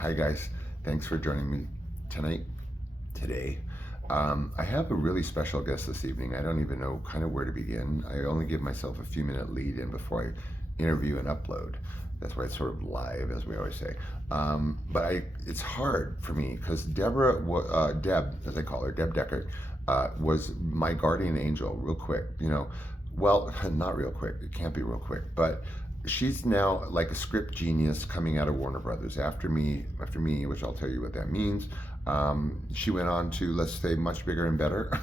Hi guys, thanks for joining me today. I have a really special guest this evening. I don't even know kind of where to begin. I only give myself a few minute lead in before I interview and upload. That's why it's sort of live, as we always say. It's hard for me because Deb, as I call her, Deb Deckert, was my guardian angel real quick. Well, not real quick. It can't be real quick, but she's now like a script genius coming out of Warner Brothers after me, which I'll tell you what that means. She went on to, let's say, much bigger and better.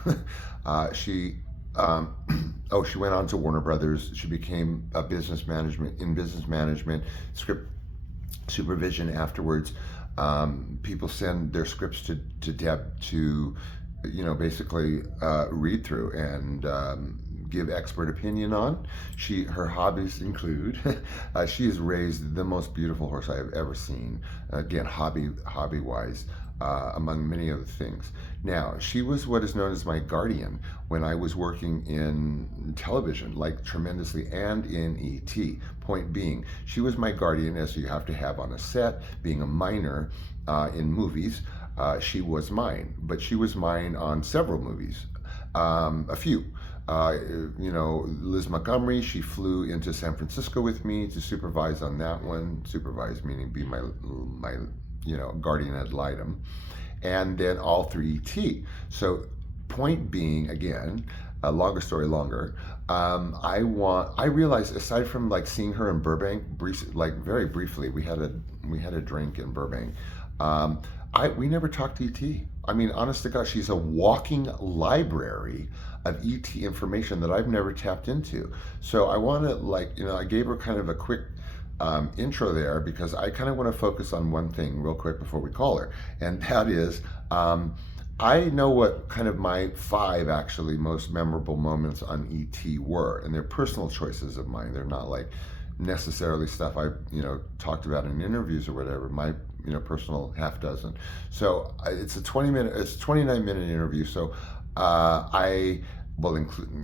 She went on to Warner Brothers. She became a business management, script supervision afterwards. People send their scripts to Deb to, basically read through and give expert opinion on. Her hobbies include, she has raised the most beautiful horse I have ever seen. Again, hobby-wise, among many other things. Now, she was what is known as my guardian when I was working in television, like tremendously, and in E.T. Point being, she was my guardian, as you have to have on a set, being a minor in movies. She was mine, but she was mine on several movies, a few. Liz Montgomery, she flew into San Francisco with me to supervise on that one. Supervise meaning be my guardian ad litem, and then all through E.T. So point being, again, a longer story longer, I realized, aside from like seeing her in Burbank, very briefly, we had a drink in Burbank. We never talked to E.T. I mean, honest to God, she's a walking library of E.T. information that I've never tapped into. So I want to, I gave her kind of a quick intro there because I kind of want to focus on one thing real quick before we call her. And that is, I know what kind of my 5 actually most memorable moments on E.T. were, and they're personal choices of mine. They're not like necessarily stuff I've talked about in interviews or whatever. My personal half dozen. So it's a 29-minute interview. So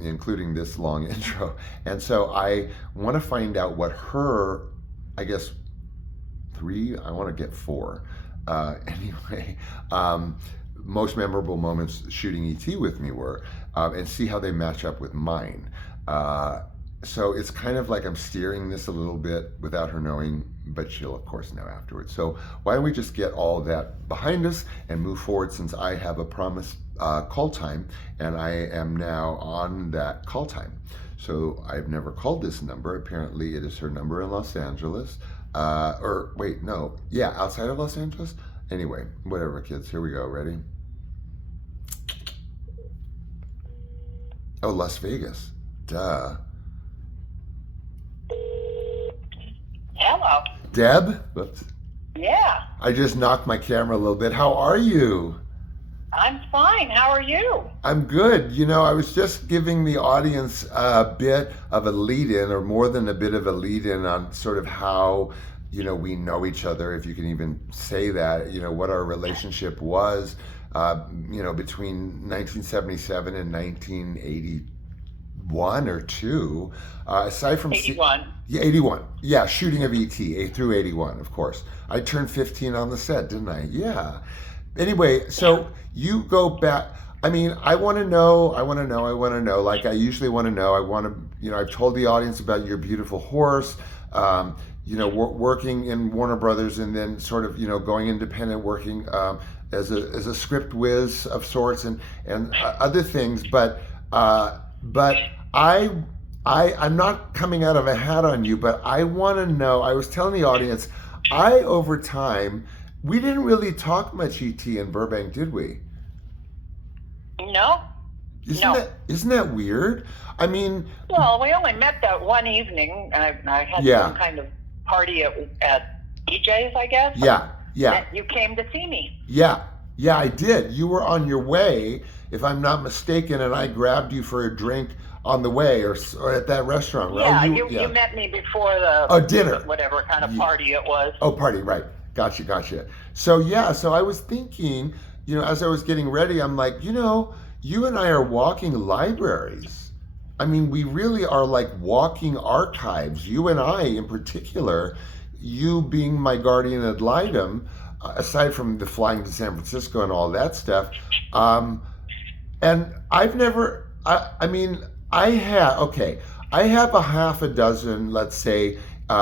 including this long intro. And so I want to find out what her, I guess, 3, I want to get 4. Anyway, most memorable moments shooting E.T. with me were, and see how they match up with mine. So it's kind of like I'm steering this a little bit without her knowing, but she'll of course know afterwards. So why don't we just get all of that behind us and move forward, since I have a promised call time, and I am now on that call time. So I've never called this number. Apparently it is her number in Los Angeles. Outside of Los Angeles? Anyway, whatever, kids, here we go. Ready? Oh, Las Vegas. Duh. Hello. Deb? Whoops. Yeah, I just knocked my camera a little bit. How are you? I'm fine. How are you? I'm good. I was just giving the audience a bit of a lead-in, or more than a bit of a lead-in, on sort of how, we know each other, if you can even say that, what our relationship was, between 1977 and 1981 or 2, aside from 81. 81. Yeah, shooting of E.T. through 81, of course. I turned 15 on the set, didn't I? Yeah. Anyway, so you go back. I mean, I want to know, like I usually want to know. I want to, I've told the audience about your beautiful horse, working in Warner Brothers, and then sort of, going independent, working as a script whiz of sorts, and other things. But I'm not coming out of a hat on you, but I want to know. I was telling the audience, over time, we didn't really talk much E.T. in Burbank, did we? No. Isn't that weird? I mean, well, we only met that one evening. I had some kind of party at EJ's, I guess. Yeah. And you came to see me. Yeah, I did. You were on your way, if I'm not mistaken, and I grabbed you for a drink on the way, or at that restaurant. Yeah, you met me before the dinner, whatever kind of party it was. Oh, party, right. Gotcha. So I was thinking, as I was getting ready, I'm like, you and I are walking libraries. I mean, we really are like walking archives. You and I in particular, you being my guardian ad litem, aside from the flying to San Francisco and all that stuff. And I've never, I mean, I have a half a dozen, let's say,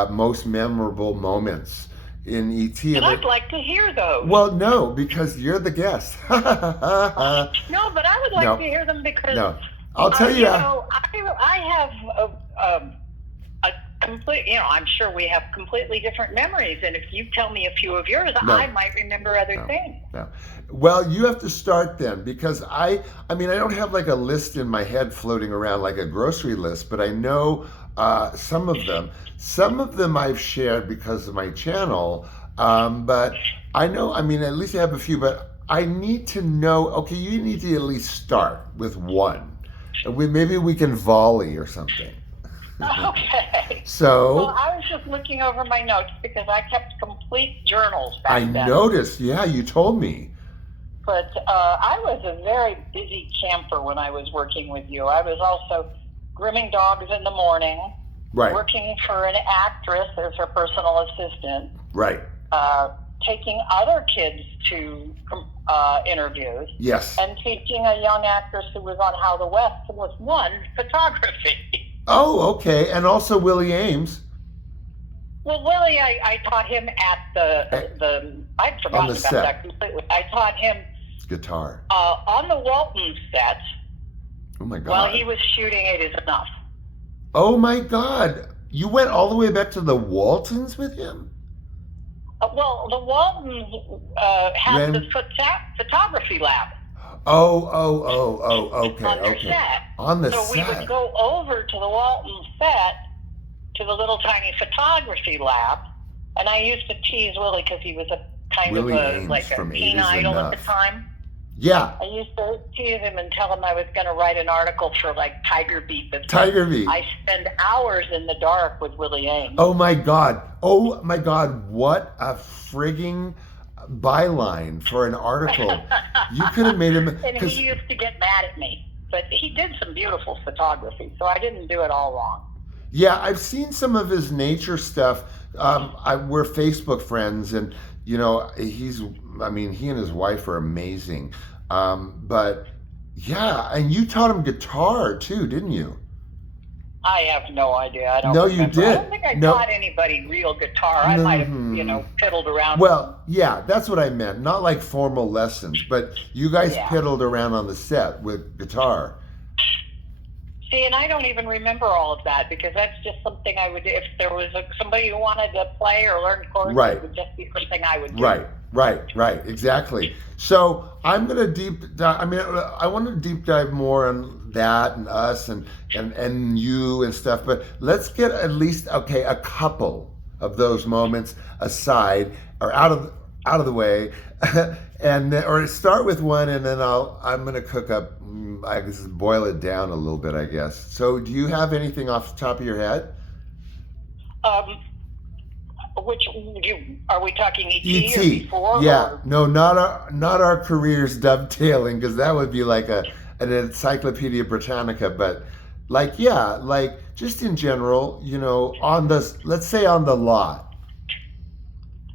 most memorable moments in E.T. And I'd like to hear those. Well, no, because you're the guest. No, but I would like to hear them because I'll tell you. I have a complete. I'm sure we have completely different memories, and if you tell me a few of yours, I might remember other things. No. Well, you have to start then, because I mean, I don't have like a list in my head floating around like a grocery list, but I know some of them. Some of them I've shared because of my channel, but I know, I mean, at least I have a few, but I need to know, okay, you need to at least start with one. Maybe we can volley or something. Okay. So. Well, I was just looking over my notes because I kept complete journals back then. I noticed, yeah, you told me. But I was a very busy camper when I was working with you. I was also grooming dogs in the morning. Right. Working for an actress as her personal assistant. Right. Taking other kids to interviews. Yes. And teaching a young actress who was on How the West was one photography. Oh, okay. And also Willie Ames. Well, Willie, I taught him at the I'd forgotten about set. that completely. I taught him guitar on the Walton set. Oh my God. While he was shooting It Is Enough. Oh my God. You went all the way back to the Waltons with him? Well, the Waltons had the photography lab. Oh, okay, on their okay. Set. On the set. So we would go over to the Walton set, to the little tiny photography lab, and I used to tease Willie because he was a kind Willie of a Ames like a from teen idol at the time. Yeah. I used to tease him and tell him I was going to write an article for like Tiger Beat. Tiger Beat. I spend hours in the dark with Willie Ames. Oh my God. What a frigging byline for an article. You could have made him. And he used to get mad at me. But he did some beautiful photography, so I didn't do it all wrong. Yeah, I've seen some of his nature stuff. We're Facebook friends, and he and his wife are amazing. But yeah, and you taught him guitar too, didn't you? I have no idea. I don't No, remember. you did. I don't think I taught anybody real guitar. I might have, piddled around. Well, yeah, that's what I meant. Not like formal lessons, but you guys piddled around on the set with guitar. See, and I don't even remember all of that because that's just something I would do. If there was somebody who wanted to play or learn chords, it would just be something I would do. Right, exactly. So I'm going to deep dive. I mean, I want to deep dive more on that and us and you and stuff, but let's get at least, a couple of those moments aside or out of the way or start with one and then I'm going to cook up, I guess, boil it down a little bit, I guess. So do you have anything off the top of your head? Are we talking E.T. E.T. or before? Yeah, no, not our careers dovetailing, because that would be like an Encyclopedia Britannica. But just in general, let's say on the lot.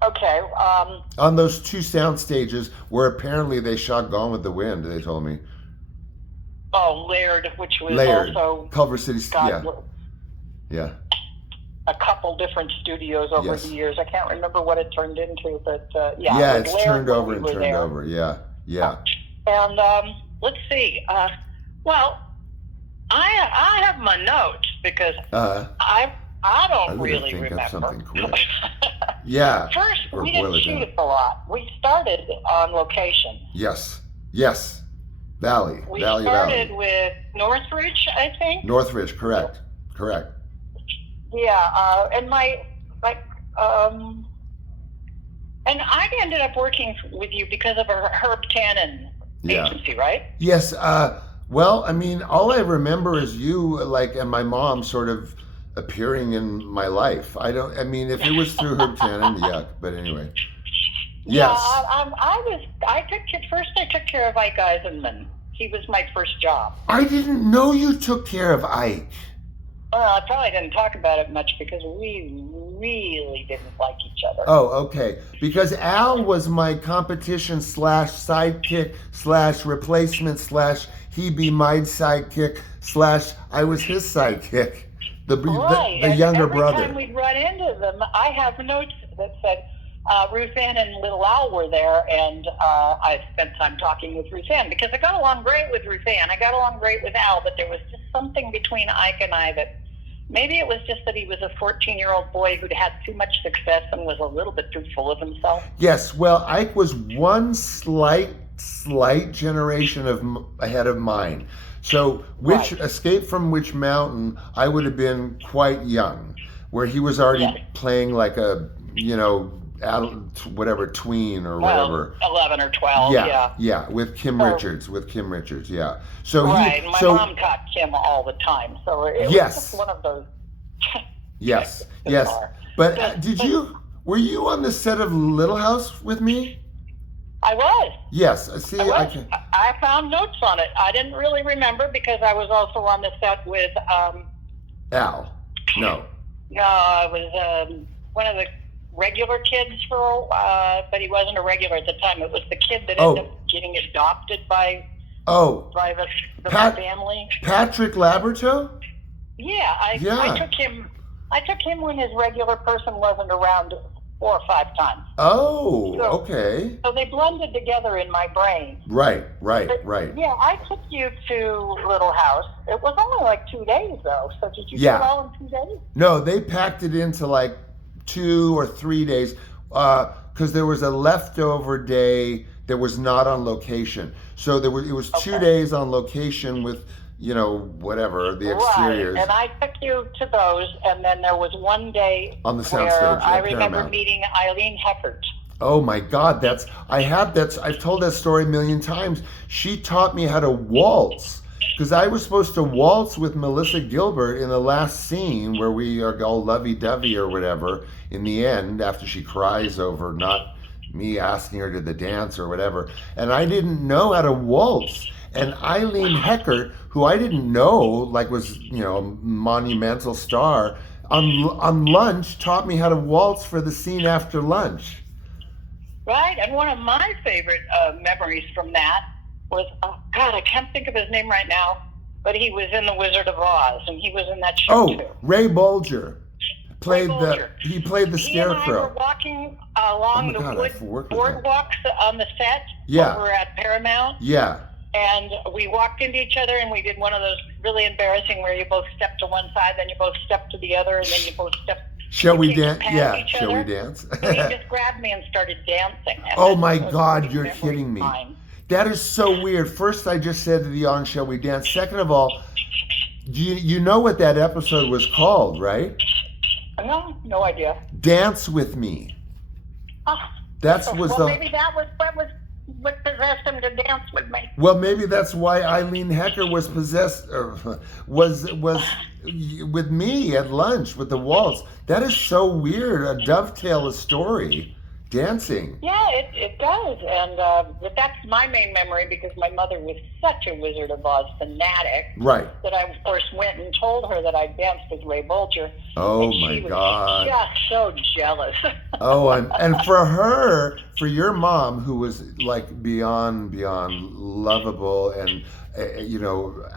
Okay. On those two sound stages where apparently they shot Gone with the Wind, they told me. Oh, Laird, which was also Culver City. Yeah. A couple different studios over the years. I can't remember what it turned into, but yeah, it's turned over and turned over. Yeah. And let's see. Well, I have my notes because I don't really remember. Of something quick. Yeah. First, we didn't shoot it a lot. We started on location. Yes. Valley. We started with Northridge, I think. Northridge, correct. Yeah, and and I ended up working with you because of a Herb Tannen agency, right? Yes. Well, I mean, all I remember is you, and my mom sort of appearing in my life. If it was through Herb Tannen, yuck. But anyway. Yes. Yeah, I took care of Ike Eisenman. He was my first job. I didn't know you took care of Ike. Well, I probably didn't talk about it much because we really didn't like each other. Oh, okay. Because Al was my competition / sidekick / replacement / he be my sidekick / I was his sidekick. The younger every brother. Every time we'd run into them, I have notes that said Ruth Ann and little Al were there, and I spent time talking with Ruth Ann because I got along great with Ruth Ann. I got along great with Al, but there was just something between Ike and I that maybe it was just that he was a 14-year-old boy who'd had too much success and was a little bit too full of himself. Yes, well, Ike was one slight generation ahead of mine. So, Escape from Witch Mountain, I would have been quite young, where he was already playing like a, adult, whatever, tween or whatever. 11 or 12, yeah, with Kim Richards, yeah. So my mom taught Kim all the time, so it was just one of those. Yes. But were you on the set of Little House with me? I was. Yes, see, I found notes on it. I didn't really remember because I was also on the set with Al. No, I was one of the regular kids but he wasn't a regular at the time. It was the kid that ended up getting adopted by the family. Patrick Laberto? Yeah, I took him when his regular person wasn't around 4 or 5 times. Okay. So they blended together in my brain. Right. Yeah, I took you to Little House. It was only like 2 days, though. So did you do it all in 2 days? No, they packed it into like 2 or 3 days because there was a leftover day that was not on location. So it was 2 days on location with whatever, the exteriors. Right, and I took you to those, and then there was one day on the where soundstage. I remember meeting Eileen Heckert. Oh my God, I've told that story a million times. She taught me how to waltz, because I was supposed to waltz with Melissa Gilbert in the last scene where we are all lovey-dovey or whatever in the end, after she cries over not me asking her to the dance or whatever. And I didn't know how to waltz. And Eileen Heckert, who I didn't know, was, a monumental star, on lunch taught me how to waltz for the scene after lunch. Right, and one of my favorite memories from that was, I can't think of his name right now, but he was in The Wizard of Oz, and he was in that show too. Ray Bolger. He played the Scarecrow. He and I were walking along the boardwalks on the set over at Paramount. Yeah. And we walked into each other, and we did one of those really embarrassing where you both step to one side, then you both step to the other, and then you both step. Shall we dance? Yeah, shall we dance? And he just grabbed me and started dancing. Oh my God, you're kidding me. That is so weird. First, I just said to the audience, shall we dance? Second of all, you know what that episode was called, right? No idea. Dance with Me. Maybe that was what possessed him to dance with me. Well, maybe that's why Eileen Hecker was possessed, was with me at lunch with the waltz. That is so weird. A dovetail a story. Dancing. Yeah, it does. And that's my main memory because my mother was such a Wizard of Oz fanatic. Right. That I, of course, went and told her that I danced with Ray Bolger. Oh, my God. She was just so jealous. And for your mom, who was like beyond lovable and,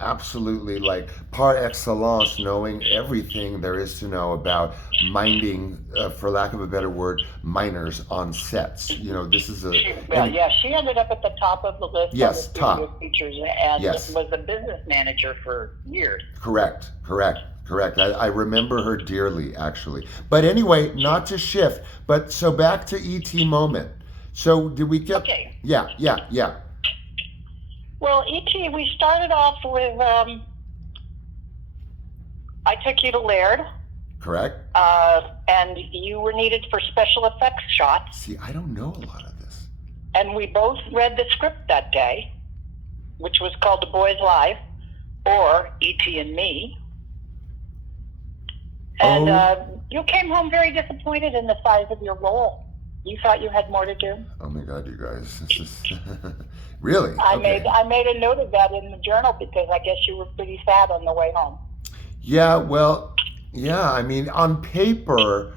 absolutely like par excellence, knowing everything there is to know about minding, for lack of a better word, minors on sets. This is she ended up at the top of the list. Yes, of the top features, and was a business manager for years. Correct. I remember her dearly, actually. But anyway, not to shift, but so back to E.T. moment. So did we get? Okay. Yeah. Well, E.T., we started off with, I took you to Laird. Correct. And you were needed for special effects shots. See, I don't know a lot of this. And we both read the script that day, which was called The Boy's Life, or E.T. and Me. And you came home very disappointed in the size of your role. You thought you had more to do? Oh my God, you guys. This is really? I made a note of that in the journal because I guess you were pretty sad on the way home. Yeah, well, I mean, on paper,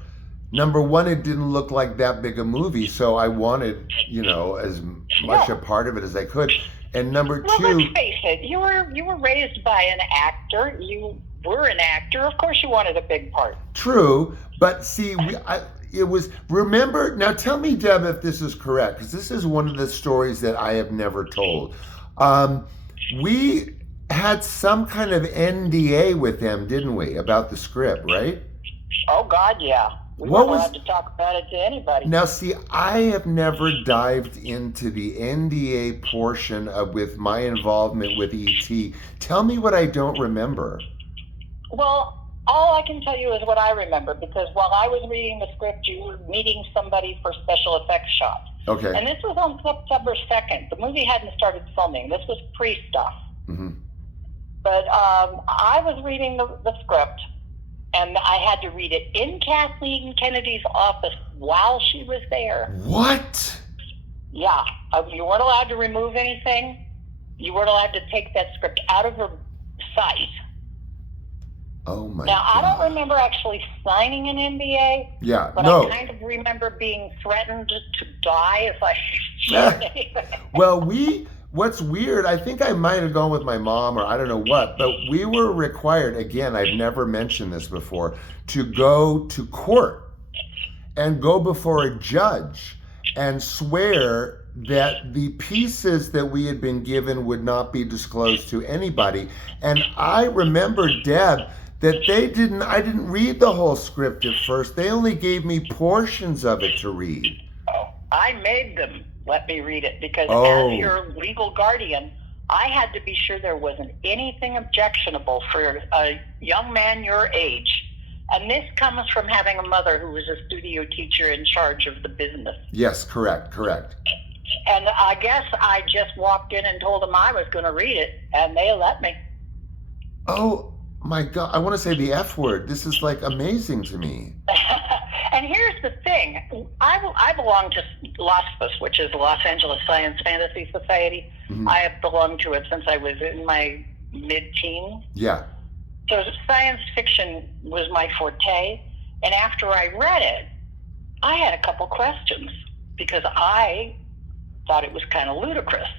number one, it didn't look like that big a movie, so I wanted, as much a part of it as I could. And number Well, two, let's face it. You were raised by an actor. You were an actor. Of course, you wanted a big part. true, but see, remember, now tell me, Deb, if this is correct, because this is one of the stories that I have never told. We had some kind of NDA with them, didn't we, about the script, right? Oh, God, yeah. We What weren't was- allowed to talk about it to anybody. Now, see, I have never dived into the NDA portion with my involvement with E.T. Tell me what I don't remember. Well, all I can tell you is what I remember, because while I was reading the script, you were meeting somebody for special effects shots. Okay. And this was on September 2nd. The movie hadn't started filming. This was pre-stuff. Mm-hmm. But I was reading the script, and I had to read it in Kathleen Kennedy's office while she was there. What? Yeah. You weren't allowed to remove anything. You weren't allowed to take that script out of her sight. Oh, my Now, God. I don't remember actually signing an NDA, Yeah, but no. I kind of remember being threatened to die if I said anything. Well, what's weird, I think I might have gone with my mom or I don't know what, but we were required, again, I've never mentioned this before, to go to court and go before a judge and swear that the pieces that we had been given would not be disclosed to anybody. And I remember, Deb, that I didn't read the whole script at first. They only gave me portions of it to read. Oh, I made them let me read it because Oh. as your legal guardian, I had to be sure there wasn't anything objectionable for a young man your age. And this comes from having a mother who was a studio teacher in charge of the business. Yes, correct. And I guess I just walked in and told them I was going to read it, and they let me. Oh, my God, I want to say the F word. This is like amazing to me. And here's the thing. I belong to LOSFAS, which is the Los Angeles Science Fantasy Society. Mhm. I have belonged to it since I was in my mid-teens. Yeah. So science fiction was my forte. And after I read it, I had a couple questions because I thought it was kind of ludicrous.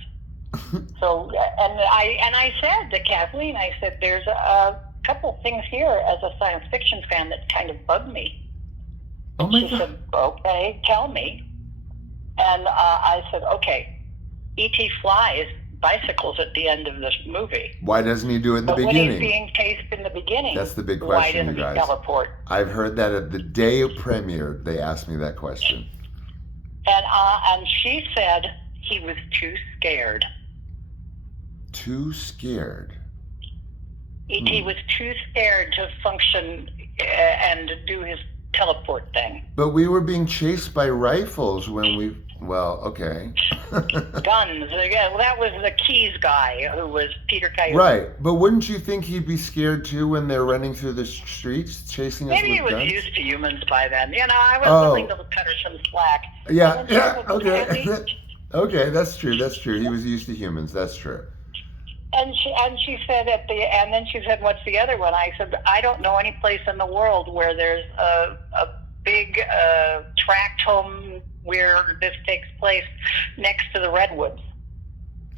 So, and I said to Kathleen, I said, there's a couple things here as a science fiction fan that kind of bug me. Oh my She God. said, okay, tell me. And I said, okay, E.T. flies bicycles at the end of this movie. Why doesn't he do it in the But when he's beginning? being chased in the beginning, That's the big why question, didn't you he guys. teleport? I've heard that at the day of premiere, they asked me that question. And she said he was too scared. Too scared. E.T. was too scared to function and do his teleport thing. But we were being chased by rifles when we, well, okay. Guns. Again, well, that was the Keys guy who was Peter Coyote. Right, but wouldn't you think he'd be scared too when they're running through the streets chasing us Maybe he with was guns? used to humans by then. You know, I was Oh. willing to cut her some slack. Yeah, And then yeah, there was okay. Kathy, Okay, that's true. He was used to humans, that's true. And she said and then she said, what's the other one? I said, I don't know any place in the world where there's a big tract home where this takes place next to the redwoods.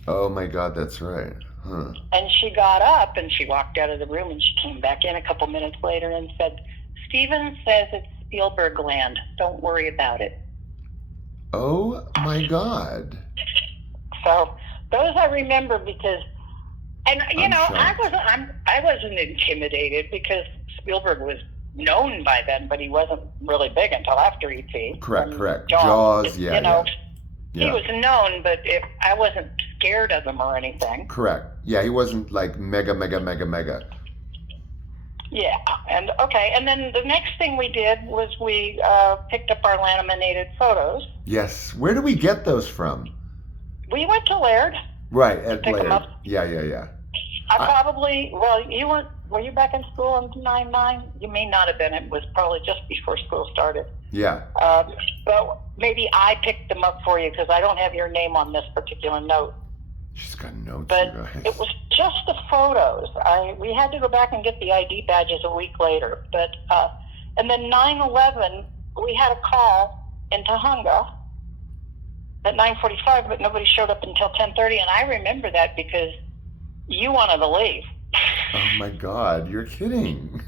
Oh my God, that's right. Huh. And she got up and she walked out of the room and she came back in a couple minutes later and said, Steven says it's Spielbergland. Don't worry about it. Oh my God. So those I remember because, and you I'm know, shocked. I wasn't intimidated because Spielberg was known by then, but he wasn't really big until after E.T. Correct. And Jaws, yeah, you know, yeah. he was known, but I wasn't scared of him or anything. Correct. Yeah, he wasn't like mega. Yeah, and okay, and then the next thing we did was we picked up our laminated photos. Yes. Where do we get those from? We went to Laird. Right, at Pick 'em Laird. up. Yeah. You were you back in school in 99? You may not have been. It was probably just before school started. Yeah. But maybe I picked them up for you because I don't have your name on this particular note. She's got notes, But you guys. it was just the photos. We had to go back and get the ID badges a week later. But and then 9/11, we had a call in Tahunga at 9:45, but nobody showed up until 10:30, and I remember that because you wanted to leave. Oh my God, you're kidding.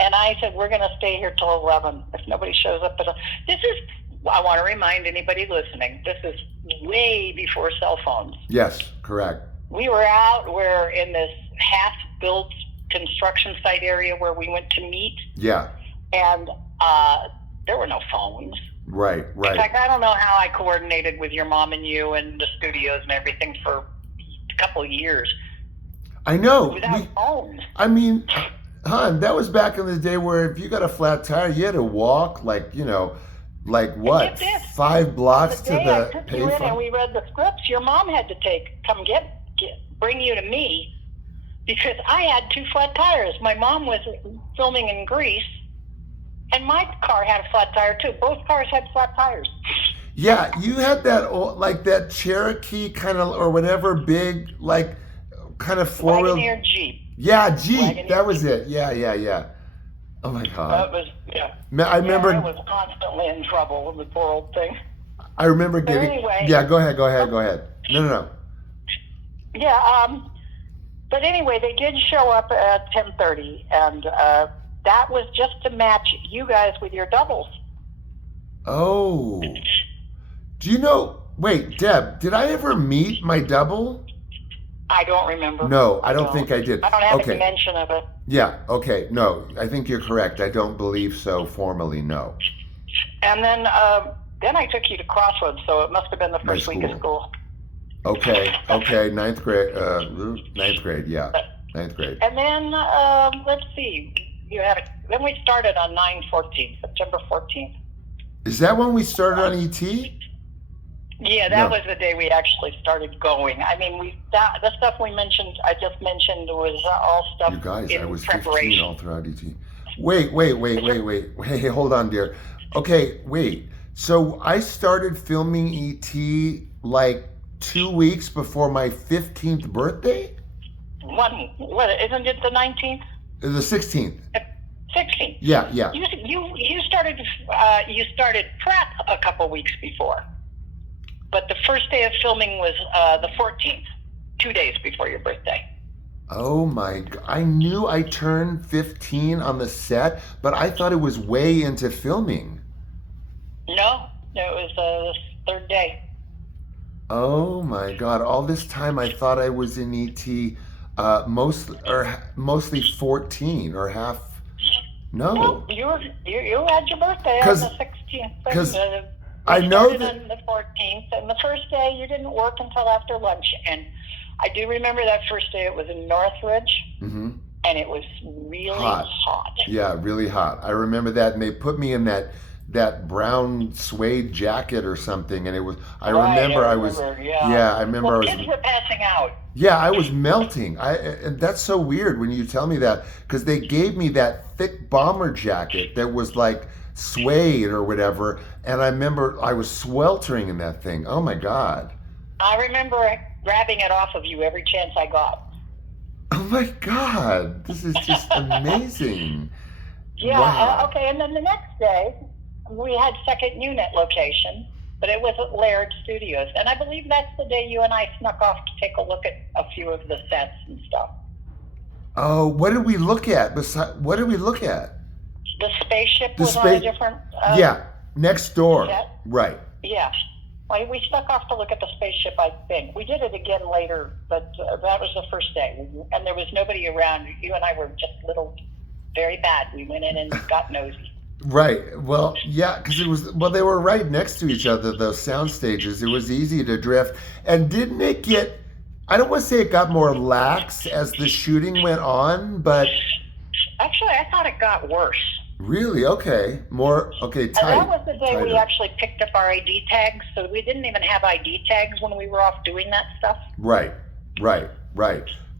And I said, we're going to stay here till 11 if nobody shows up. I want to remind anybody listening, this is way before cell phones. Yes, correct. We're in this half-built construction site area where we went to meet. Yeah. And there were no phones. Right. In fact, I don't know how I coordinated with your mom and you and the studios and everything for a couple of years. I know. Without phones. I mean, hon, that was back in the day where if you got a flat tire, you had to walk like what, 5 blocks to the I took you in and payphone? we read the scripts. Your mom had to bring you to me because I had 2 flat tires. My mom was filming in Greece, and my car had a flat tire too. Both cars had flat tires. Yeah, you had that that Cherokee kind of or whatever big kind of 4-wheel. Wagoneer Jeep. Yeah, Jeep. Wagoneer That was it. Yeah. Oh my God. That was I remember. I was constantly in trouble with the poor old thing. I remember getting. Anyway. Yeah, go ahead. No. Yeah, but anyway, they did show up at 10:30, and that was just to match you guys with your doubles. Oh. Do you know? Wait, Deb, did I ever meet my double? I don't remember. No, I don't think I did. I don't have Okay. any mention of it. Yeah, okay. No, I think you're correct. I don't believe so formally, no. And then I took you to Crossroads, so it must have been the first week of school. Okay, ninth grade, yeah, ninth grade. And then, let's see, then we started on 9/14, September 14th. Is that when we started on E.T.? Yeah, that was the day we actually started going. I mean, the stuff I just mentioned was all stuff You guys, in I was preparation. 15 all throughout E.T. Wait. Hey, hold on, dear. Okay, wait. So I started filming E.T. 2 weeks before my 15th birthday? Isn't it the 19th? The 16th. 16th. Yeah. You started prep a couple weeks before. But the first day of filming was the 14th, 2 days before your birthday. Oh my God. I knew I turned 15 on the set, but I thought it was way into filming. No, it was the 3rd day. Oh my God. All this time I thought I was in E.T. mostly 14 or half. No. You had your birthday on the 16th. Because I know that on the 14th, and the first day you didn't work until after lunch. And I do remember that first day. It was in Northridge, and it was really hot. Yeah, really hot. I remember that, and they put me in that brown suede jacket or something, and it was. I remember I was kids were passing out. Yeah, I was melting. And that's so weird when you tell me that, because they gave me that thick bomber jacket that was like suede or whatever, and I remember I was sweltering in that thing. Oh my God. I remember grabbing it off of you every chance I got. Oh my God, this is just amazing. Yeah, wow. Okay, and then the next day we had second unit location, but it was at Laird Studios, and I believe that's the day you and I snuck off to take a look at a few of the sets and stuff. Oh, what did we look at? What did we look at? The spaceship was on a different next door. set. Right. Yeah. Well, we snuck off to look at the spaceship, I think. We did it again later, but that was the first day. And there was nobody around. You and I were just very bad. We went in and got nosy. Right. Well, yeah, because they were right next to each other, those sound stages. It was easy to drift. And didn't it get, I don't want to say it got more lax as the shooting went on, but. Actually, I thought it got worse. Really? Okay. Tight. And that was the day tighter. we actually picked up our ID tags, so we didn't even have ID tags when we were off doing that stuff. Right.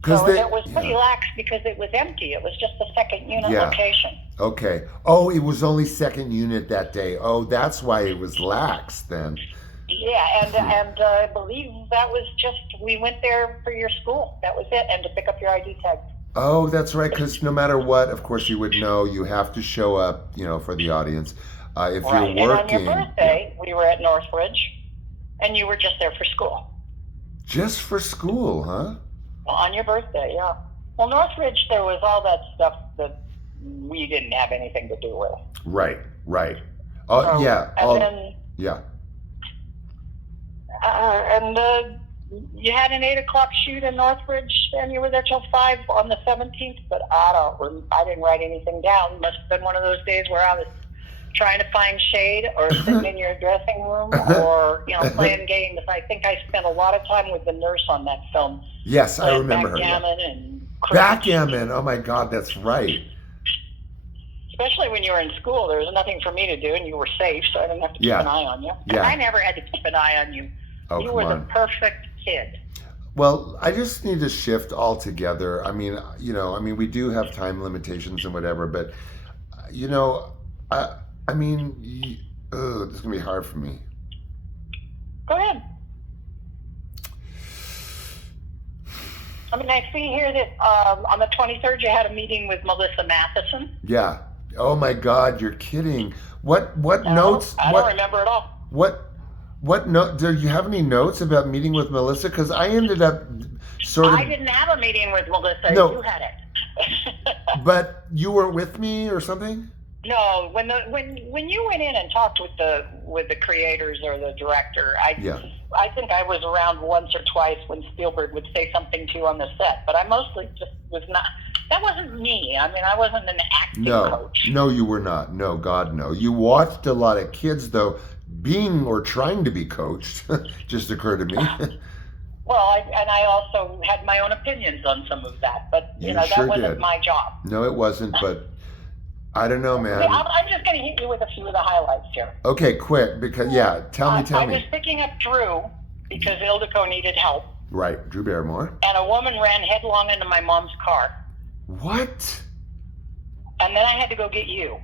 So it was pretty lax because it was empty. It was just a second unit location. Okay. Oh, it was only second unit that day. Oh, that's why it was lax then. Yeah, and I believe that was just, we went there for your school. That was it, and to pick up your ID tags. Oh, that's right, because no matter what, of course, you would know you have to show up, for the audience. If Right. you're And on your working, birthday, we were at Northridge, and you were just there for school. just for school, huh? Well, on your birthday, yeah. Well, Northridge, there was all that stuff that we didn't have anything to do with. Right, right. Oh, So, yeah. And Oh, then, yeah. you had an 8:00 shoot in Northridge, and you were there till 5 on the 17th. But I didn't write anything down. Must have been one of those days where I was trying to find shade, or sitting in your dressing room, or playing games. I think I spent a lot of time with the nurse on that film. Yes, I remember her. Backgammon and Backgammon. Oh my God, that's right. Especially when you were in school, there was nothing for me to do, and you were safe, so I didn't have to keep an eye on you. Yeah. And I never had to keep an eye on you. Oh, you were the perfect kid. Well, I just need to shift altogether. I mean, we do have time limitations and whatever, but this is gonna be hard for me. Go ahead. I mean, I see here that on the 23rd you had a meeting with Melissa Matheson. Yeah. Oh my God, you're kidding. What notes? I don't remember at all. What note? Do you have any notes about meeting with Melissa? Because I ended up I didn't have a meeting with Melissa. No. You had it. But you were with me or something? No, when you went in and talked with the creators or the director, I think I was around once or twice when Spielberg would say something to you on the set, but I mostly just was not. That wasn't me. I mean, I wasn't an acting coach. No, you were not. No, God, no. You watched a lot of kids, though, being or trying to be coached. Just occurred to me. Well, I also had my own opinions on some of that, but that wasn't my job. No, it wasn't, but I don't know, man. I'm just going to hit you with a few of the highlights here. Okay, quick, because tell me. I was picking up Drew because Ildiko needed help. Right, Drew Barrymore. And a woman ran headlong into my mom's car. What? And then I had to go get you.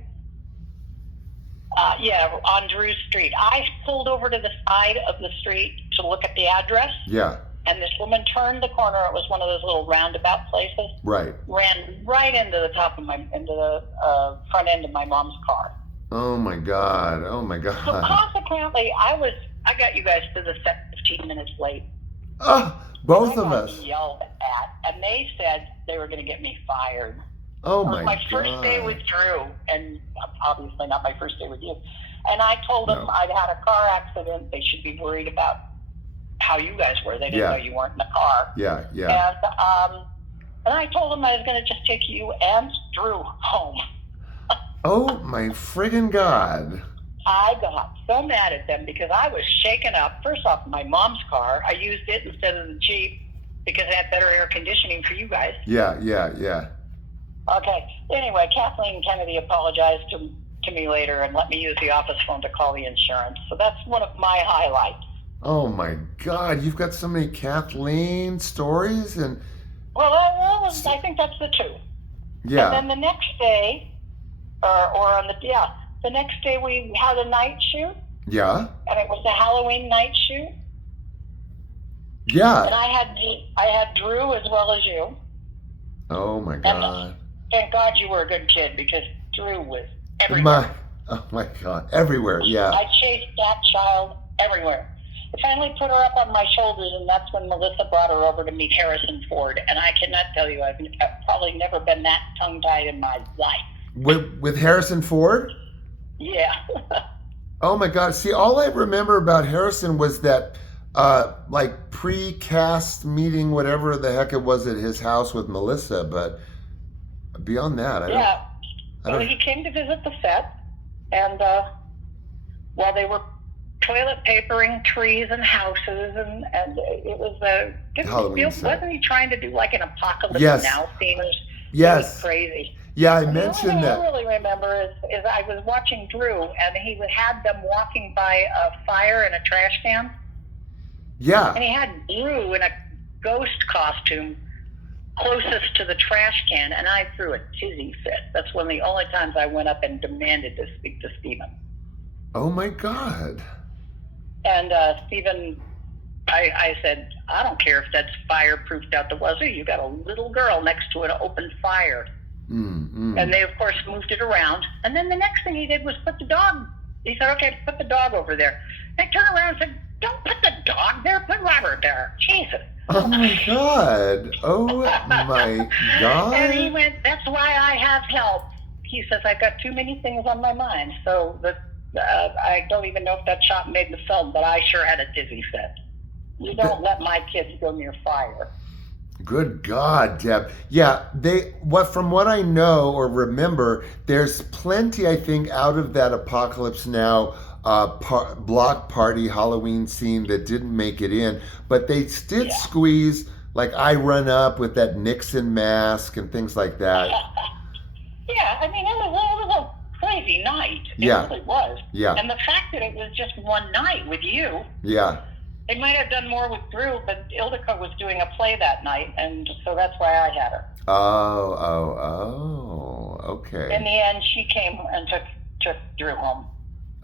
On Drew's street. I pulled over to the side of the street to look at the address. Yeah. And this woman turned the corner. It was one of those little roundabout places. Right. Ran right into the front end of my mom's car. Oh my God. Oh my God. So consequently, I got you guys to the set 15 minutes late. Both of us. Yelled at, and they said they were going to get me fired. Oh it was my God. first day with Drew, and obviously not my first day with you. And I told them I'd had a car accident. They should be worried about how you guys were. They didn't know you weren't in the car. Yeah. And I told them I was going to just take you and Drew home. Oh my friggin' God. I got so mad at them because I was shaken up. First off, my mom's car. I used it instead of the Jeep because it had better air conditioning for you guys. Yeah. Okay. Anyway, Kathleen Kennedy apologized to me later and let me use the office phone to call the insurance. So that's one of my highlights. Oh my God, you've got so many Kathleen stories and. Well, I think that's the two. Yeah. And then the next day, the next day we had a night shoot. Yeah. And it was a Halloween night shoot. Yeah. And I had Drew as well as you. Oh my God. And thank God you were a good kid because Drew was everywhere. Oh my God, everywhere. Yeah. I chased that child everywhere. I finally put her up on my shoulders, and that's when Melissa brought her over to meet Harrison Ford. And I cannot tell you, I've probably never been that tongue-tied in my life. With Harrison Ford? Yeah. Oh my God. See, all I remember about Harrison was that pre-cast meeting, whatever the heck it was at his house with Melissa, but beyond that, I don't. Well, he came to visit the set, and while they were toilet papering trees and houses, and it was wasn't he trying to do like an Apocalypse Now scene? Yes. It was crazy. Yeah, I mentioned that. What I really remember is I was watching Drew, and he had them walking by a fire in a trash can. Yeah. And he had Drew in a ghost costume closest to the trash can, and I threw a tizzy fit. That's one of the only times I went up and demanded to speak to Stephen. Oh my God. And Stephen, I said, I don't care if that's fireproofed out the wazoo. You got a little girl next to an open fire. And they, of course, moved it around. And then the next thing he did was put the dog he said, okay, put the dog over there. I turned around and said, don't put the dog there, put Robert there. Jesus. Oh my God. Oh my God. And he went, that's why I have help. He says, I've got too many things on my mind. So I don't even know if that shot made the film, but I sure had a dizzy fit. You don't let my kids go near fire. Good God, Deb. Yeah, from what I know or remember, there's plenty, I think, out of that Apocalypse Now block party Halloween scene that didn't make it in, but they did squeeze, like, I Run Up with that Nixon mask and things like that. Yeah, I mean, it was a crazy night. It really was. Yeah. And the fact that it was just one night with you. Yeah. They might have done more with Drew, but Ildiko was doing a play that night, and so that's why I had her. Oh, okay. In the end, she came and took Drew home.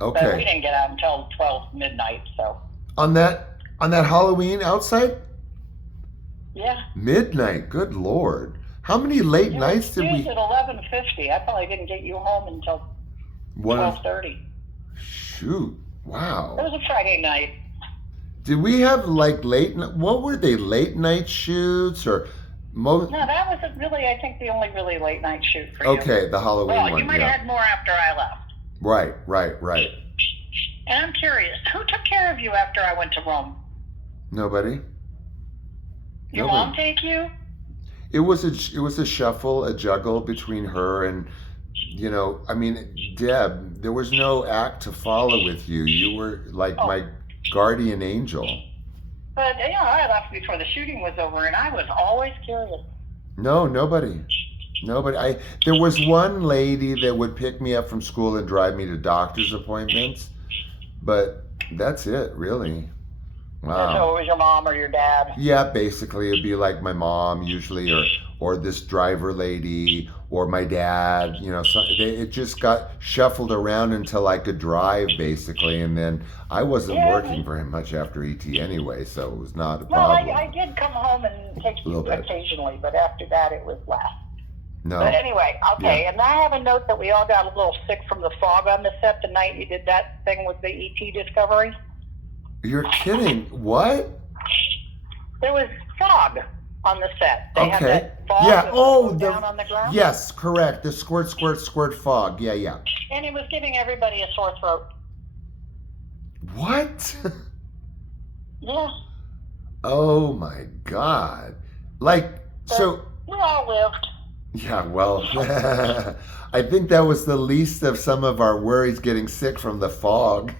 Okay. But we didn't get out until 12 midnight, so. On that Halloween outside? Yeah. Midnight, good Lord. How many late nights did we... at 11:50. I probably didn't get you home until 12:30. Shoot, wow. It was a Friday night. Did we have like what were they, late night shoots or No, that was really, I think, the only really late night shoot for you. Okay, the Halloween one. Well, you might have had more after I left. Right. And I'm curious, who took care of you after I went to Rome? Nobody. Your mom take you? It was a shuffle, a juggle between her and, I mean, Deb, there was no act to follow with you. You were like my guardian angel. But, I left before the shooting was over, and I was always curious. No, nobody. There was one lady that would pick me up from school and drive me to doctor's appointments, but that's it, really. Wow. So it was your mom or your dad? Yeah, basically it'd be like my mom usually, or this driver lady, or my dad. It just got shuffled around until I could drive, basically, and then I wasn't working very much after E.T. anyway, so it was not a problem. Well, I did come home and take you occasionally, but after that it was less. No. But anyway, okay, and I have a note that we all got a little sick from the fog on the set the night you did that thing with the E.T. discovery. You're kidding. What? There was fog on the set. They had that fog down on the ground. Yes, correct. The squirt fog. Yeah. And it was giving everybody a sore throat. What? Yeah. Oh my God. So we all lived. Yeah, well, I think that was the least of some of our worries, getting sick from the fog.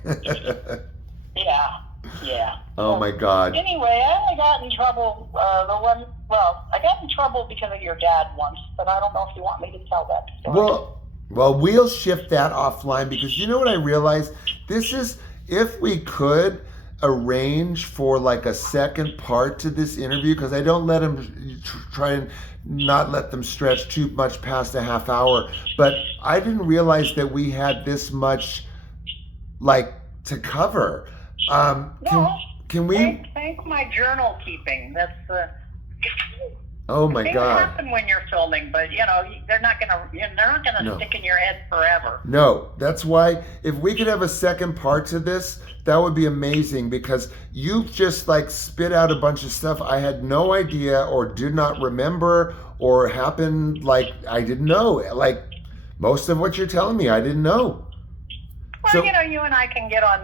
Yeah. Oh my God. Anyway, I only got in trouble, I got in trouble because of your dad once, but I don't know if you want me to tell that story. Well, we'll shift that offline, because you know what I realized? This is, if we could arrange for like a second part to this interview, because I don't let them try and not let them stretch too much past a half hour, but I didn't realize that we had this much to cover. Can we thank my journal keeping? That's oh my things God. happen when you're filming, but they're not gonna stick in your head forever. No, that's why if we could have a second part to this, that would be amazing, because you just spit out a bunch of stuff I had no idea or did not remember or happened I didn't know. Most of what you're telling me, I didn't know. Well, you and I can get on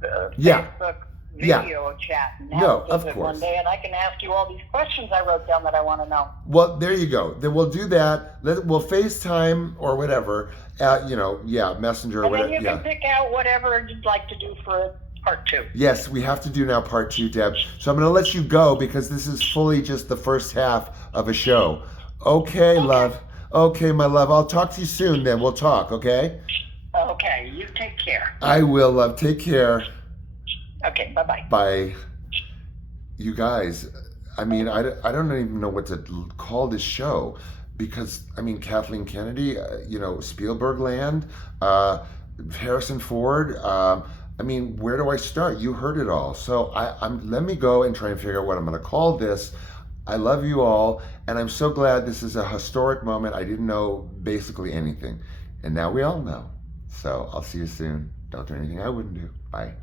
the Facebook video chat and have it one day, and I can ask you all these questions I wrote down that I want to know. Well, there you go. Then we'll do that. We'll FaceTime or whatever. Messenger or whatever. And then you can pick out whatever you'd like to do for part 2. Yes, we have to do now part 2, Deb. So I'm going to let you go, because this is fully just the first half of a show. Okay, love. Okay, my love. I'll talk to you soon then. We'll talk, okay? Okay, you take care. I will, love. Take care. Okay, bye-bye. Bye. You guys, I mean, I don't even know what to call this show, because, Kathleen Kennedy, Spielbergland, Harrison Ford, where do I start? You heard it all. So let me go and try and figure out what I'm going to call this. I love you all, and I'm so glad this is a historic moment. I didn't know basically anything, and now we all know. So I'll see you soon. Don't do anything I wouldn't do. Bye.